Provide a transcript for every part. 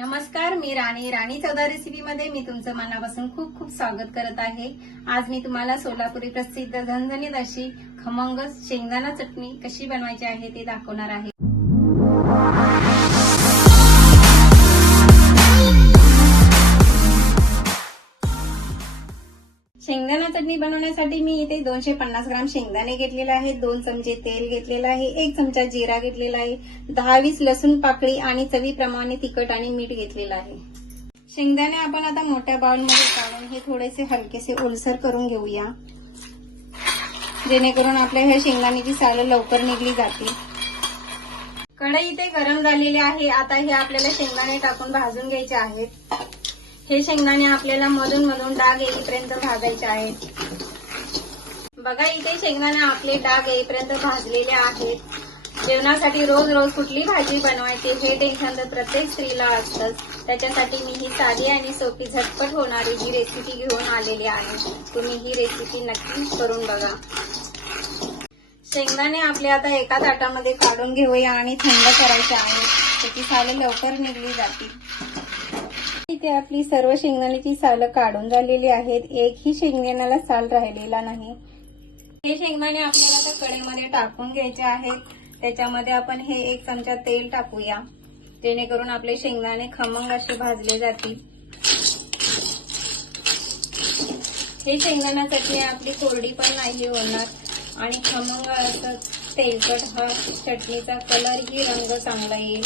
नमस्कार मी राणी. राणी चौदा रेसिपी मध्ये मी तुमचं मनापासून खूप खूप स्वागत करत आहे. आज मी तुम्हाला सोलापुरी प्रसिद्ध झणझणीत अशी खमंग शेंगदाणा चटणी कशी बनवायची आहे ते दाखवणार आहे. चटणी बनवण्यासाठी मी इथे दोनशे पन्नास ग्राम शेंगदाणे घेतलेले आहेत. दोन चमचे तेल घेतलेलं आहे. एक चमचा जिरा घेतलेला आहे. दहा वीस लसूण पाकळी आणि चवीप्रमाणे तिखट आणि मीठ घेतलेलं आहे. शेंगदाणे आपण आता मोठ्या बाउलमध्ये काढून हे थोडेसे हलकेसे ओलसर करून घेऊया. जेणेकरून आपल्या ह्या शेंगदाण्याची सालं लवकर निघली जाते. कढई इथे गरम झालेली आहे. आता हे आपल्याला शेंगदाणे टाकून भाजून घ्यायचे आहेत. हे शेंगदाणे आपल्याला मधून मधून डाग येईपर्यंत भाजायचे आहेत. बघा इथे शेंगदाणे आपले डाग येईपर्यंत भाजलेले आहेत. जेवणासाठी रोज रोज कुठली भाजी बनवायची हे टेन्शन तर प्रत्येक स्त्रीला असतंच. त्याच्यासाठी मी ही साधी आणि सोपी झटपट होणारी ही रेसिपी घेऊन आलेली आहे. तुम्ही ही रेसिपी नक्की करून बघा. शेंगदाणे आपले आता एका ताटामध्ये काढून घेऊया आणि थंड करायचे आहे त्याची साले लवकर निघली जातील. इथे आपली सर्व शेंगदाण्याची सालं काढून झालेली आहेत. एकही शेंगदाण्याला साल राहिलेला नाही. हे शेंगदाणे आपल्याला आता कढईमध्ये टाकून घ्यायचे आहेत. त्याच्यामध्ये आपण हे एक चमचा तेल टाकूया. जेणेकरून आपले शेंगदाणे खमंग असे भाजले जातील. हे शेंगदाणा चटणी आपली कोरडी पण नाही होणार. आणि खमंग असं तेलकट हा चटणीचा कलरही रंग चांगला येईल.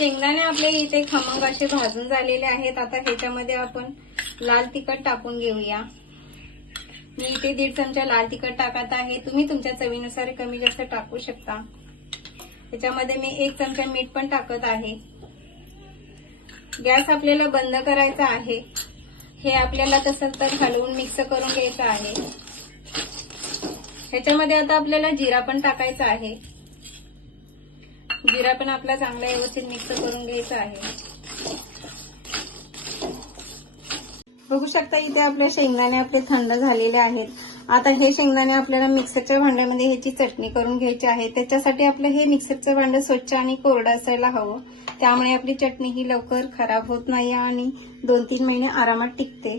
शेंगदाणे आपले इथे खमंग असे भाजून झालेले आहेत. आता ह्याच्यामध्ये आपण लाल तिखट टाकून घेऊया. मी इथे दीड चमचा लाल तिखट टाकत आहे. तुम्ही तुमच्या चवीनुसार कमी जास्त टाकू शकता. त्याच्यामध्ये मी एक चमचा मीठ पण टाकत आहे. गॅस आपल्याला बंद करायचा आहे. हे आपल्याला तसं तर हलवून मिक्स करून घ्यायचं आहे. ह्याच्यामध्ये आता आपल्याला जिरा पण टाकायचा आहे. जिरा पण आपला चांगला व्यवस्थित मिक्स करून घ्यायचा आहे. बघू शकता इथे आपले शेंगदाणे आपले थंड झालेले आहेत. आता हे शेंगदाणे आपल्याला मिक्सरच्या भांड्यामध्ये ह्याची चटणी करून घ्यायची आहे. त्याच्यासाठी आपलं हे मिक्सरचं भांडं स्वच्छ आणि कोरडं असायला हवं. त्यामुळे आपली चटणी ही लवकर खराब होत नाही आणि दोन तीन महिने आरामात टिकते.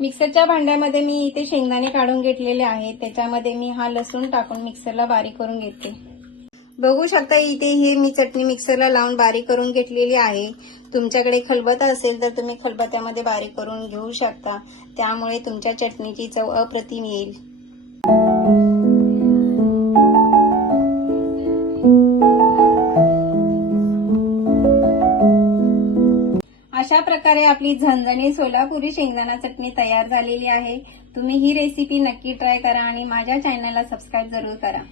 मिक्सरच्या भांड्यामध्ये मी इथे शेंगदाणे काढून घेतलेले आहेत. त्याच्यामध्ये मी हा लसूण टाकून मिक्सरला बारीक करून घेते. बघू शकता इथे हे मी चटणी मिक्सरला लावून बारीक करून घेतलेली आहे. तुमच्याकडे खलबता असेल तर तुम्ही खलबत्यामध्ये बारीक करून घेऊ शकता. त्यामुळे तुमच्या चटणीची चव अप्रतिम येईल. अशा प्रकारे आपली झणझणी सोलापुरी शेंगदाणा चटणी तयार झालेली आहे. तुम्ही ही रेसिपी नक्की ट्राय करा आणि माझ्या चॅनलला सबस्क्राईब जरूर करा.